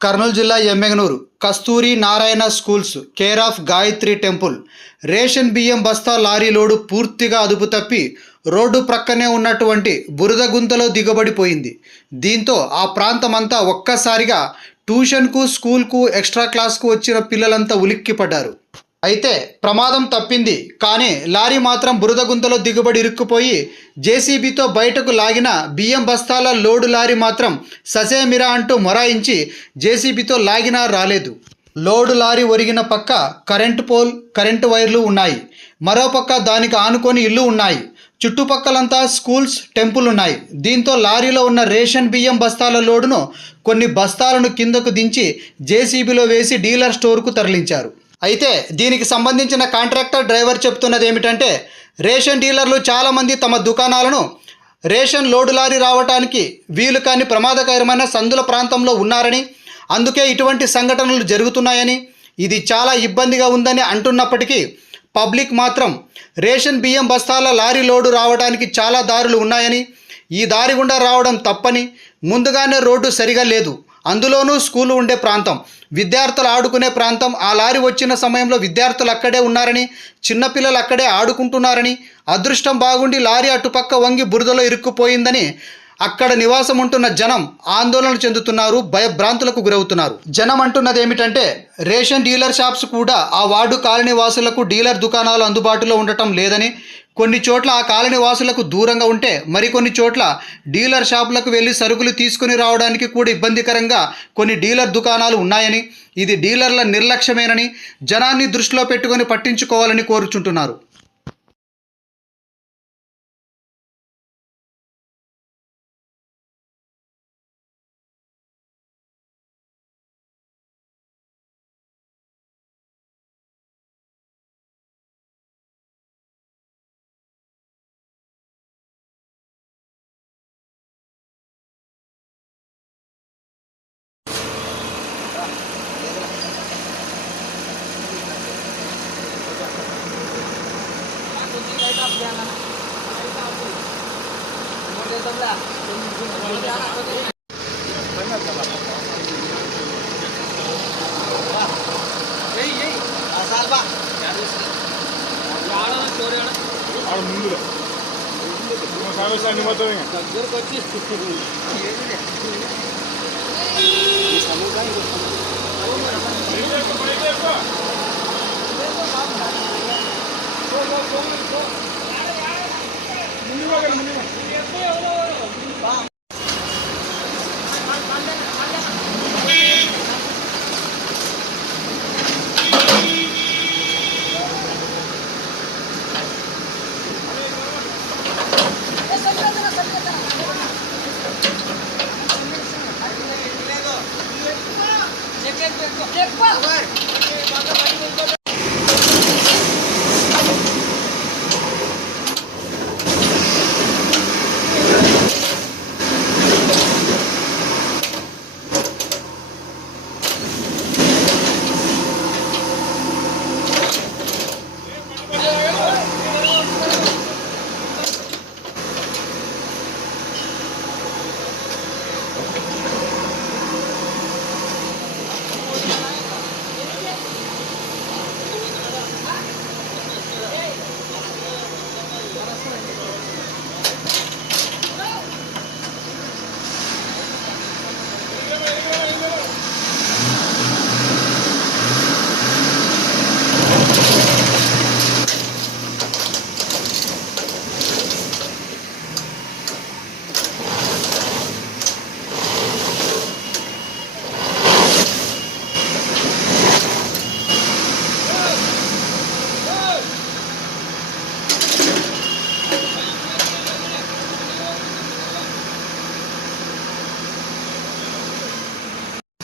కర్నూలు జిల్లా Emmiganur Kasturi Narayana schools care of Gayatri temple. Ration బియ్యం బస్తా లారీ లోడు పూర్తిగా అదుపు తప్పి రోడ్డు ప్రక్కనే ఉన్నటువంటి బురద గుంతలో దిగబడిపోయింది. దీంతో ఆ ప్రాంతమంతా ఒక్కసారిగా ట్యూషన్కు స్కూల్కు ఎక్స్ట్రా క్లాస్కు వచ్చిన పిల్లలంతా ఉలిక్కిపడ్డారు. అయితే ప్రమాదం తప్పింది. కానీ లారీ మాత్రం బురద గుంతలో దిగుబడి ఇరుక్కుపోయి జేసీబీతో బయటకు లాగిన బియ్యం బస్తాల లోడు లారీ మాత్రం ససేమిరా అంటూ మొరాయించి జేసీబీతో లాగినా రాలేదు. లోడు లారీ ఒరిగిన పక్క కరెంటు పోల్ కరెంటు వైర్లు ఉన్నాయి. మరోపక్క దానికి ఆనుకొని ఇల్లు ఉన్నాయి. చుట్టుపక్కలంతా స్కూల్స్ టెంపుల్ ఉన్నాయి దీంతో లారీలో ఉన్న రేషన్ బియ్యం బస్తాల లోడును కొన్ని బస్తాలను కిందకు దించి జేసీబీలో వేసి డీలర్ స్టోర్కు తరలించారు. అయితే దీనికి సంబంధించిన కాంట్రాక్టర్ డ్రైవర్ చెప్తున్నది ఏమిటంటే రేషన్ డీలర్లు చాలామంది తమ దుకాణాలను రేషన్ లోడు లారీ రావటానికి వీలు కాని ప్రమాదకరమైన సందుల ప్రాంతంలో ఉన్నారని అందుకే ఇటువంటి సంఘటనలు జరుగుతున్నాయని ఇది చాలా ఇబ్బందిగా ఉందని అంటున్నప్పటికీ పబ్లిక్ మాత్రం రేషన్ బియ్యం బస్తాల లారీ లోడు రావడానికి చాలా దారులు ఉన్నాయని ఈ దారి గుండా రావడం తప్పని ముందుగానే రోడ్డు సరిగా లేదు. అందులోనూ స్కూలు ఉండే ప్రాంతం. విద్యార్థులు ఆడుకునే ప్రాంతం. ఆ లారీ వచ్చిన సమయంలో విద్యార్థులు అక్కడే ఉన్నారని చిన్నపిల్లలు అక్కడే ఆడుకుంటున్నారని అదృష్టం బాగుండి లారీ అటుపక్క వంగి బురదలో ఇరుక్కుపోయిందని అక్కడ నివాసం ఉంటున్న జనం ఆందోళన చెందుతున్నారు భయభ్రాంతులకు గురవుతున్నారు. జనం అంటున్నది ఏమిటంటే రేషన్ డీలర్ షాప్స్ కూడా ఆ వార్డు కాలనీ వాసులకు డీలర్ దుకాణాలు అందుబాటులో ఉండటం లేదని కొన్ని చోట్ల ఆ కాలనీ వాసులకు దూరంగా ఉంటే మరికొన్ని చోట్ల డీలర్ షాపులకు వెళ్ళి సరుకులు తీసుకుని రావడానికి కూడా ఇబ్బందికరంగా కొన్ని డీలర్ దుకాణాలు ఉన్నాయని ఇది డీలర్ల నిర్లక్ష్యమేనని జనాన్ని దృష్టిలో పెట్టుకొని పట్టించుకోవాలని కోరుచుంటున్నారు. ఆడ ముందులో సాగసాన్ని మొత్తం ఆడు నీ వెనకరా కొంచెం వెనకరా ఇంకొంచెం দেখবেন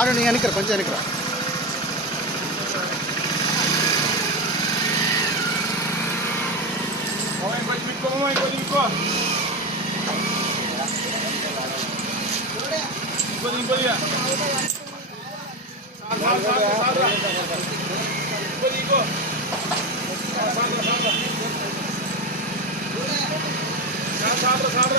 ಆಡೋ ನೀವು ಎನಕ್ರ ಕೊಂಚ ಎನಕ್ರ ಸಾಬ್ರ ಸಾಬ್ರ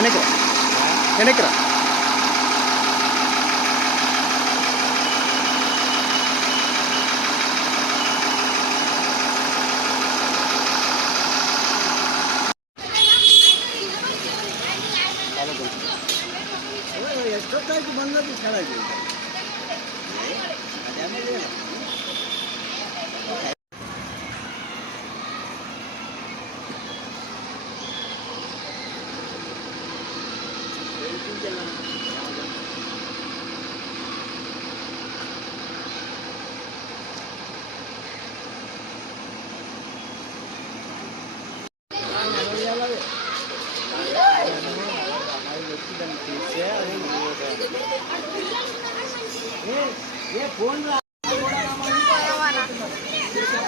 எனக்குறா எனக்குறா ಎಷ್ಟು ಬಂದದ್ದು ಕೆಳಗೆ ಅದೇ ಮೇಲೆ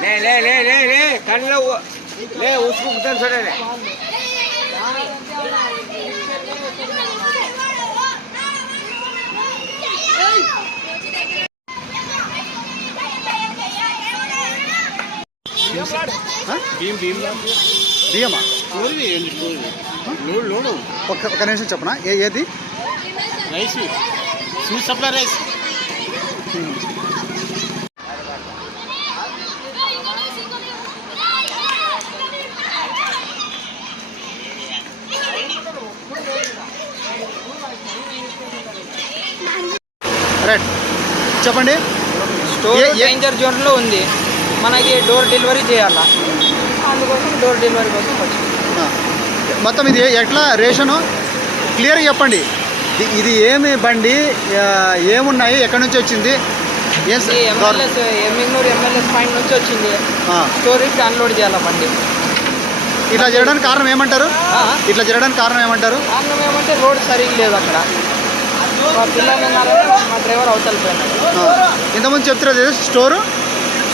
లే లే లే లే లే కళ్ళు లే ఉసుకుంటాను చూడండి బియ్యం బియ్యం చెప్పనా? ఏ ఏది? Rice. Soup supply rice. Right. చెప్పండి. స్టోర్ డేంజర్ జోన్లో ఉంది. మనకి డోర్ డెలివరీ చేయాలా? అందుకోసం డోర్ డెలివరీ కోసం వచ్చింది. మొత్తం ఇది ఎట్లా? రేషను? క్లియర్గా చెప్పండి. ఇది- ఏమి బండి? ఏమున్నాయి? ఎక్కడి నుంచి వచ్చింది? ఏం స- ఇది ఎంఎల్ఎస్ ఎమ్మిగ్నూరు పాయింట్ నుంచి వచ్చింది. ఆ. స్టోరేజ్ అన్లోడ్ చేయాలా బండి? ఇట్లా చేయడానికి కారణం ఏమంటారు? ఇట్లా చేయడానికి కారణం ఏమంటారు? కారణం ఏమంటే రోడ్ సరిగ్గా లేదు అక్కడ. మా పిల్లలు ఉన్నారంటే మా డ్రైవర్ అవతల పోయినాడు ఆ. ఇంతకుముందు చెప్తున్నారు స్టోరు?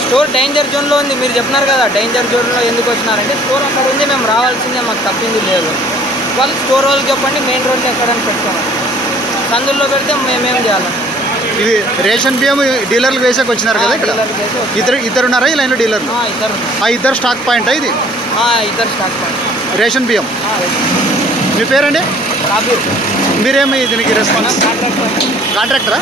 స్టోర్ డేంజర్ జోన్లో ఉంది మీరు చెప్పినారు కదా డేంజర్ జోన్లో ఎందుకు వచ్చినారంటే స్టోర్ అక్కడ ఉంది మేము రావాల్సిందే మాకు తప్పింది లేదు. వాళ్ళు స్టోర్ వాళ్ళకి చెప్పండి మెయిన్ రోడ్లో ఎక్కడని పెట్టుకోమని సందుల్లో పెడితే మేమేం చేయాలి? ఇది రేషన్ బియ్యం డీలర్లు వేసాక వచ్చినారు కదా ఇక్కడ? డీలర్ ఇద్దరు ఇద్దరు ఉన్నారా ఈ లైన్లో డీలర్లు? ఆ, ఇద్దరు స్టాక్ పాయింట్ ఇది? ఆ, ఇద్దరు స్టాక్ పాయింట్. రేషన్ బియ్యం. మీ పేరండి? మీరేమి దీనికి రెస్పాన్స్ కాంట్రాక్టర్ కాంట్రాక్టరా